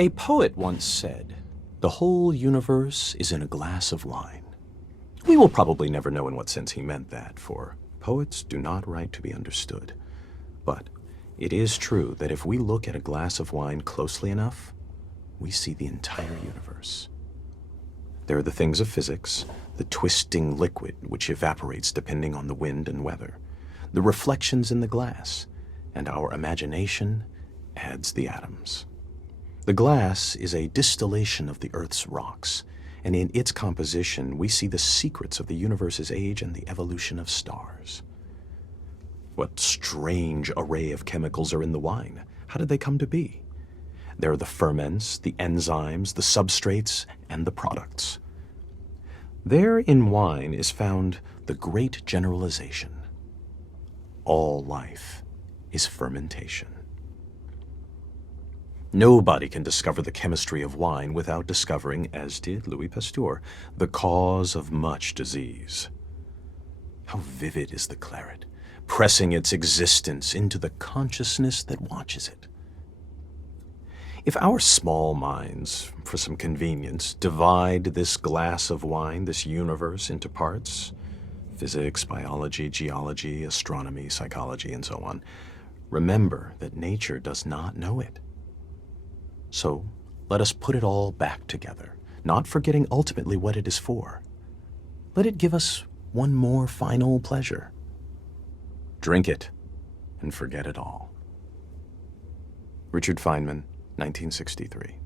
A poet once said, "The whole universe is in a glass of wine." We will probably never know in what sense he meant that, for poets do not write to be understood. But it is true that if we look at a glass of wine closely enough, we see the entire universe. There are the things of physics, the twisting liquid which evaporates depending on the wind and weather, the reflections in the glass, and our imagination adds the atoms. The glass is a distillation of the Earth's rocks, and in its composition we see the secrets of the universe's age and the evolution of stars. What strange array of chemicals are in the wine? How did they come to be? There are the ferments, the enzymes, the substrates, and the products. There in wine is found the great generalization. All life is fermentation. Nobody can discover the chemistry of wine without discovering, as did Louis Pasteur, the cause of much disease. How vivid is the claret, pressing its existence into the consciousness that watches it. If our small minds, for some convenience, divide this glass of wine, this universe, into parts, physics, biology, geology, astronomy, psychology, and so on, remember that nature does not know it. So let us put it all back together, not forgetting ultimately what it is for. Let it give us one more final pleasure. Drink it and forget it all. Richard Feynman, 1963.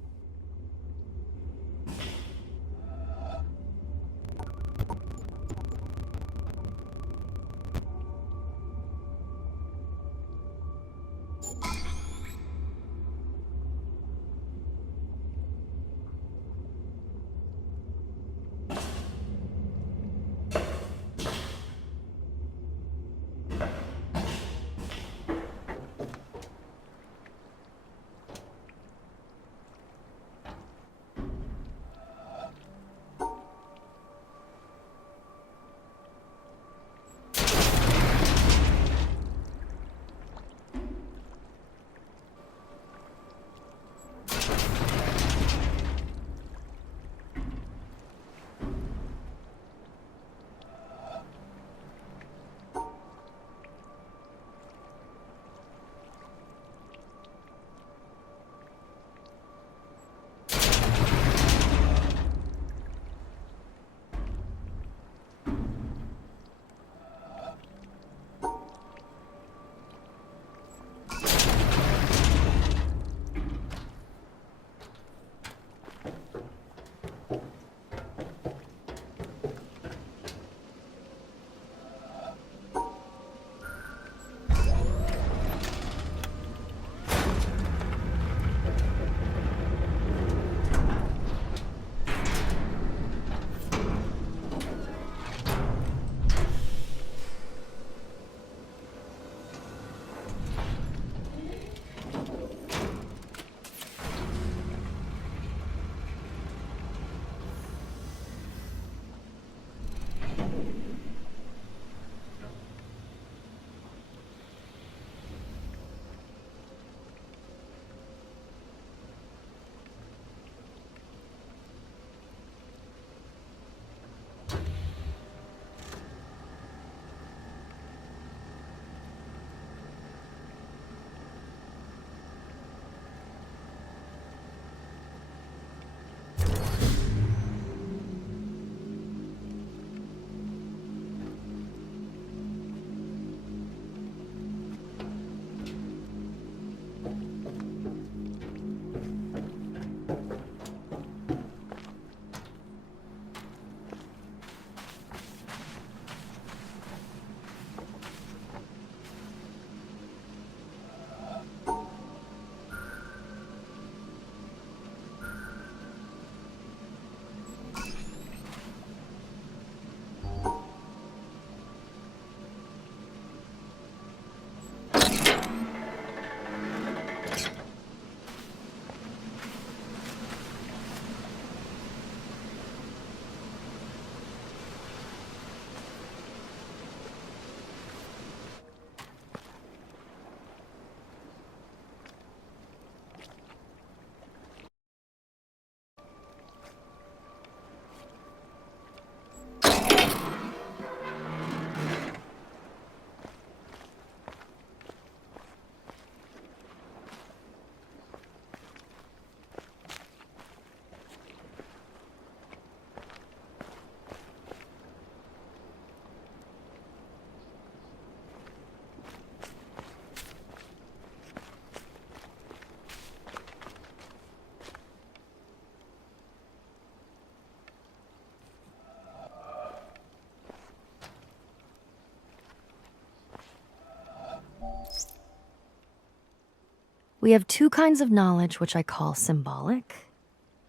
We have two kinds of knowledge which I call symbolic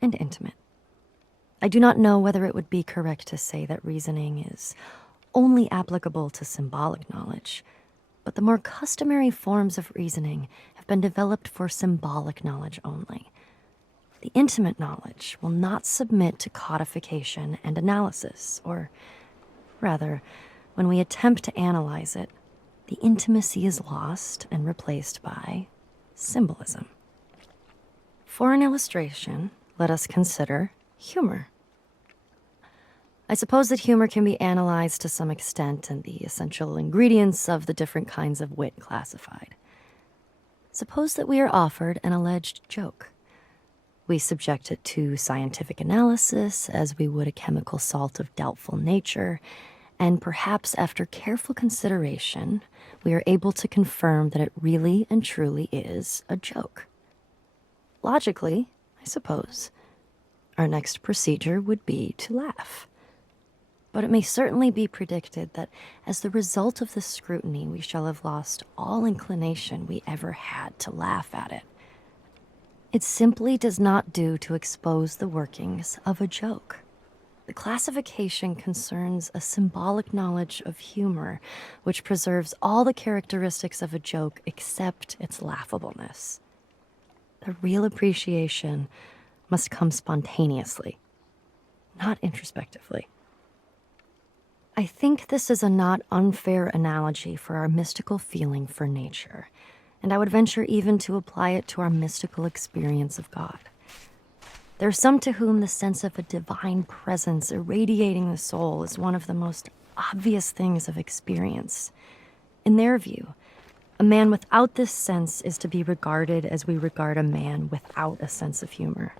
and intimate. I do not know whether it would be correct to say that reasoning is only applicable to symbolic knowledge, but the more customary forms of reasoning have been developed for symbolic knowledge only. The intimate knowledge will not submit to codification and analysis, or rather, when we attempt to analyze it, the intimacy is lost and replaced by symbolism. For an illustration, let us consider humor. I suppose that humor can be analyzed to some extent and the essential ingredients of the different kinds of wit classified. Suppose that we are offered an alleged joke. We subject it to scientific analysis as we would a chemical salt of doubtful nature, and perhaps after careful consideration, we are able to confirm that it really and truly is a joke. Logically, I suppose, our next procedure would be to laugh. But it may certainly be predicted that as the result of this scrutiny, we shall have lost all inclination we ever had to laugh at it. It simply does not do to expose the workings of a joke. The classification concerns a symbolic knowledge of humor, which preserves all the characteristics of a joke except its laughableness. The real appreciation must come spontaneously, not introspectively. I think this is a not unfair analogy for our mystical feeling for nature, and I would venture even to apply it to our mystical experience of God. There are some to whom the sense of a divine presence irradiating the soul is one of the most obvious things of experience. In their view, a man without this sense is to be regarded as we regard a man without a sense of humor.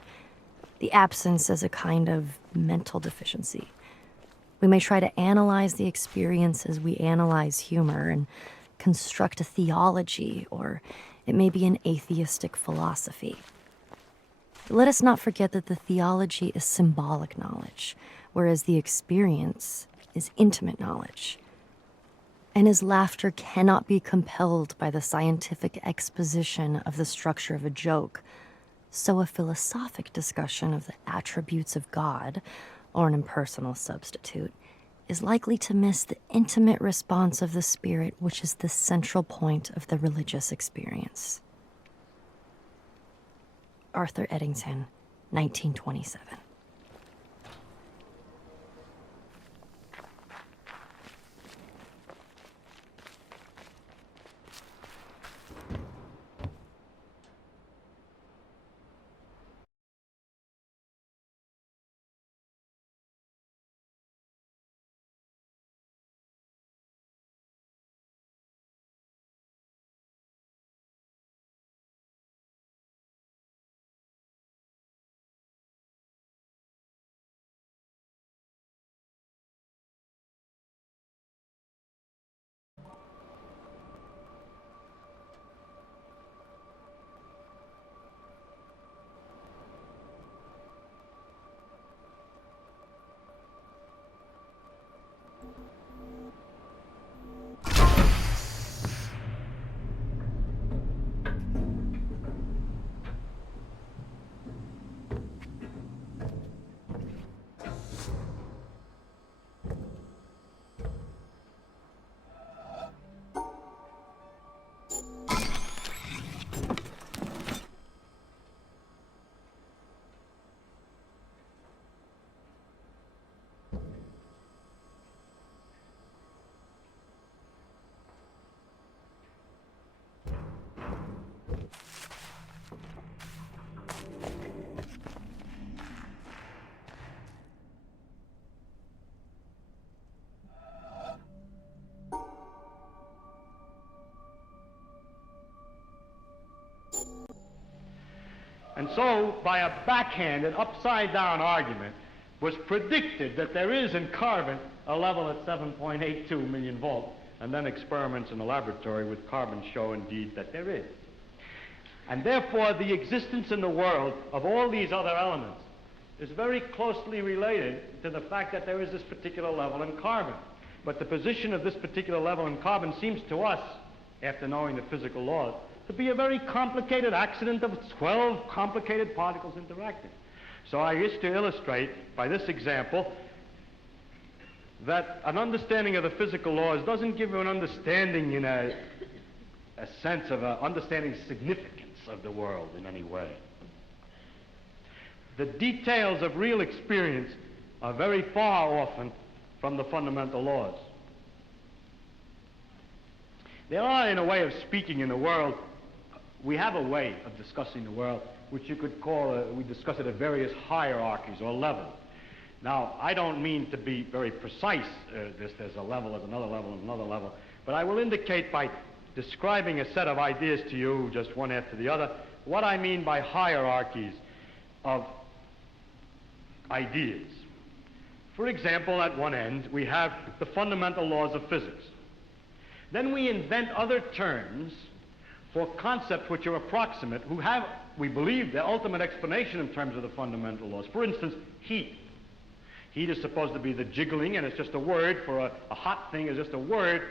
The absence is a kind of mental deficiency. We may try to analyze the experience as we analyze humor and construct a theology, or it may be an atheistic philosophy. But let us not forget that the theology is symbolic knowledge, whereas the experience is intimate knowledge. And as laughter cannot be compelled by the scientific exposition of the structure of a joke, so a philosophic discussion of the attributes of God, or an impersonal substitute, is likely to miss the intimate response of the spirit, which is the central point of the religious experience. Arthur Eddington, 1927. And so, by a backhanded, upside-down argument, was predicted that there is in carbon a level at 7.82 million volts, and then experiments in the laboratory with carbon show indeed that there is. And therefore, the existence in the world of all these other elements is very closely related to the fact that there is this particular level in carbon. But the position of this particular level in carbon seems to us after knowing the physical laws, to be a very complicated accident of 12 complicated particles interacting. So I wish to illustrate by this example that an understanding of the physical laws doesn't give you an understanding in a sense of understanding the significance of the world in any way. The details of real experience are very far often from the fundamental laws. There are, in a way of speaking in the world, we have a way of discussing the world which you could call, we discuss it at various hierarchies or levels. Now, I don't mean to be very precise, there's a level, there's another level, and another level, but I will indicate by describing a set of ideas to you, just one after the other, what I mean by hierarchies of ideas. For example, at one end, we have the fundamental laws of physics. Then we invent other terms for concepts which are approximate, who have, we believe, the ultimate explanation in terms of the fundamental laws. For instance, heat. Heat is supposed to be the jiggling, and it's just a word for a hot thing is just a word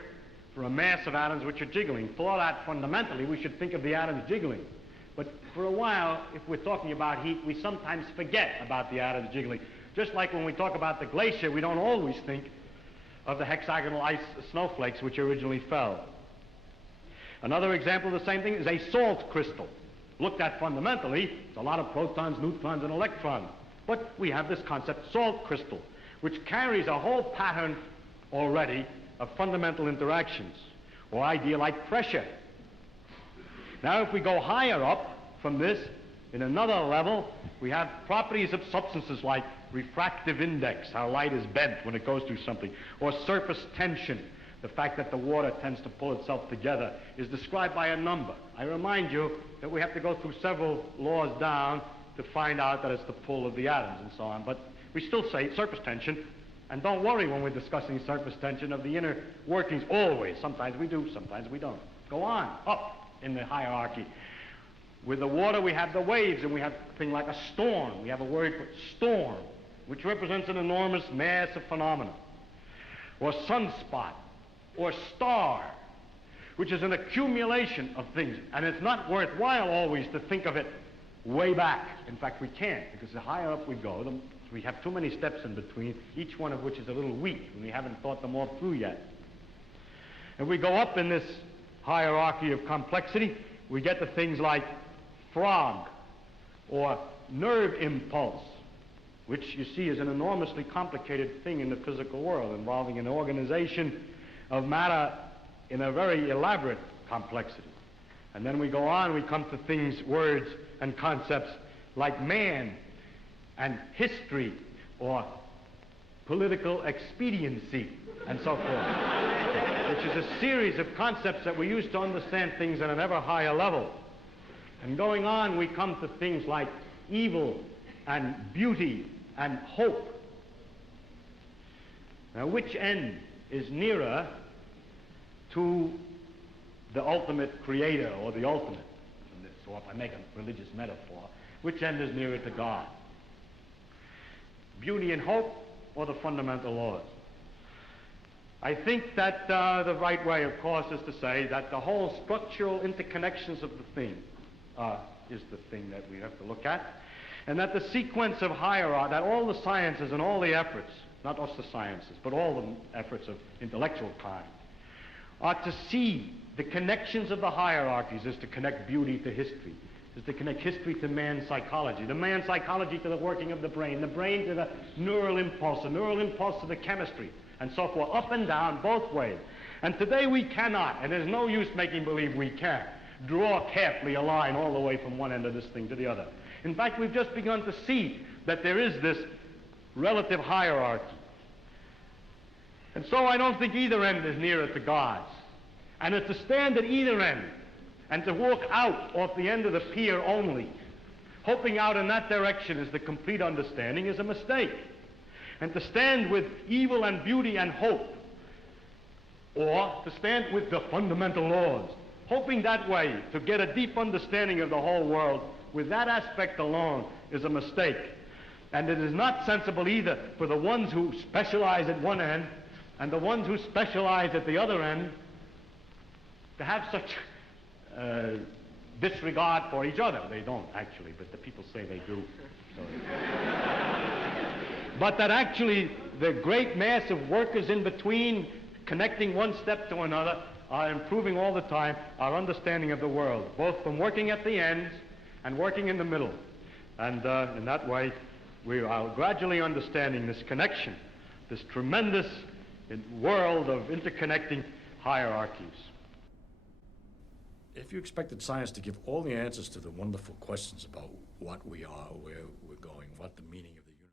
for a mass of atoms which are jiggling. For that, fundamentally, we should think of the atoms jiggling. But for a while, if we're talking about heat, we sometimes forget about the atoms jiggling. Just like when we talk about the glacier, we don't always think of the hexagonal ice snowflakes which originally fell. Another example of the same thing is a salt crystal. Looked at fundamentally, it's a lot of protons, neutrons, and electrons. But we have this concept, salt crystal, which carries a whole pattern already of fundamental interactions, or idea like pressure. Now, if we go higher up from this, in another level, we have properties of substances like refractive index, how light is bent when it goes through something, or surface tension, the fact that the water tends to pull itself together, is described by a number. I remind you that we have to go through several laws down to find out that it's the pull of the atoms and so on, but we still say surface tension, and don't worry when we're discussing surface tension of the inner workings, always. Sometimes we do, sometimes we don't. Go on, up in the hierarchy. With the water, we have the waves, and we have a thing like a storm. We have a word for storm, which represents an enormous mass of phenomena. Or sunspot, or star, which is an accumulation of things. And it's not worthwhile always to think of it way back. In fact, we can't, because the higher up we go, we have too many steps in between, each one of which is a little weak, and we haven't thought them all through yet. If we go up in this hierarchy of complexity, we get to things like frog, or nerve impulse, which you see is an enormously complicated thing in the physical world, involving an organization of matter in a very elaborate complexity. And then we go on, we come to things, words, and concepts like man, and history, or political expediency, and so forth, which is a series of concepts that we use to understand things at an ever higher level. And going on, we come to things like evil and beauty and hope. Now, which end is nearer to the ultimate creator, or the ultimate? So if I make a religious metaphor, which end is nearer to God? Beauty and hope, or the fundamental laws? I think that the right way, of course, is to say that the whole structural interconnections of the thing is the thing that we have to look at, and that the sequence of hierarchy, that all the sciences and all the efforts, not just the sciences, but all the efforts of intellectual kind, are to see the connections of the hierarchies, is to connect beauty to history, is to connect history to man's psychology, the man's psychology to the working of the brain to the neural impulse to the chemistry, and so forth, up and down, both ways. And today we cannot, and there's no use making believe we can, draw carefully a line all the way from one end of this thing to the other. In fact, we've just begun to see that there is this relative hierarchy. And so I don't think either end is nearer to God's. And to stand at either end and to walk out off the end of the pier only, hoping out in that direction is the complete understanding, is a mistake. And to stand with evil and beauty and hope, or to stand with the fundamental laws, hoping that way to get a deep understanding of the whole world, with that aspect alone, is a mistake. And it is not sensible either for the ones who specialize at one end and the ones who specialize at the other end to have such disregard for each other. They don't actually, but the people say they do. So. But that actually the great mass of workers in between, connecting one step to another, are improving all the time our understanding of the world, both from working at the ends and working in the middle. And in that way, we are gradually understanding this connection, this tremendous world of interconnecting hierarchies. If you expected science to give all the answers to the wonderful questions about what we are, where we're going, what the meaning of the universe.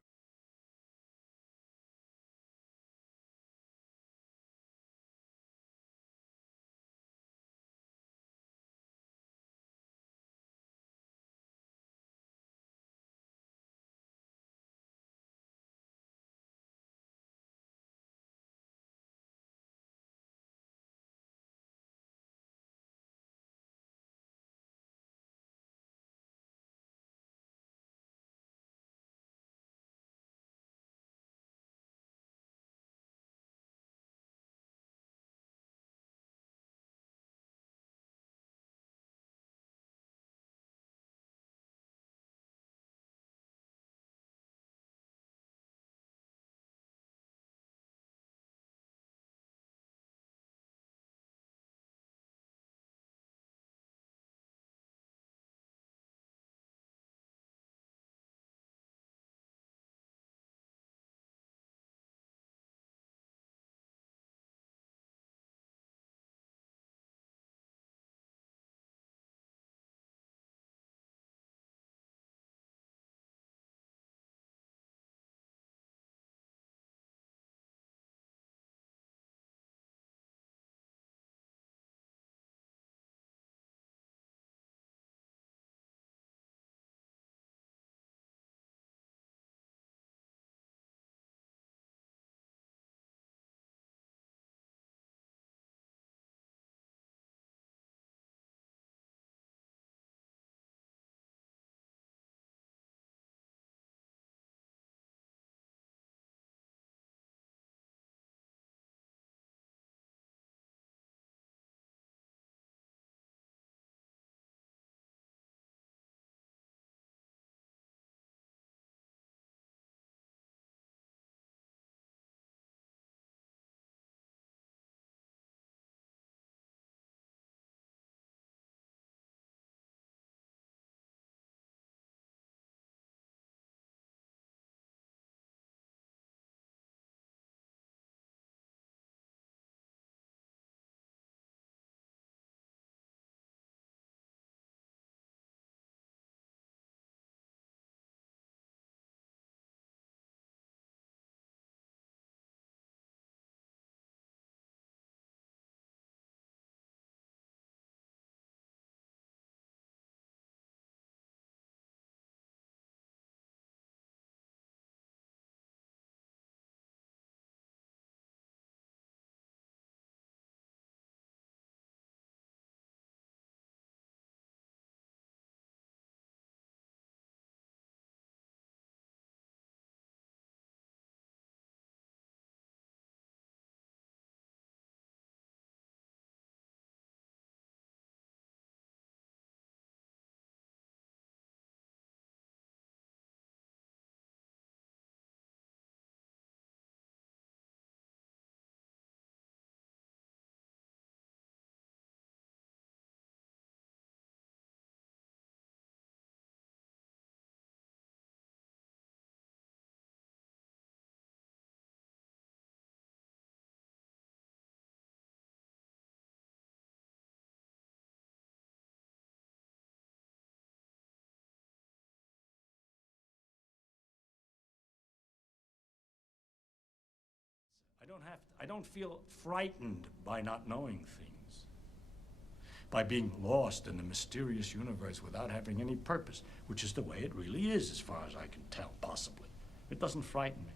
I don't feel frightened by not knowing things, by being lost in the mysterious universe without having any purpose, which is the way it really is as far as I can tell, possibly. It doesn't frighten me.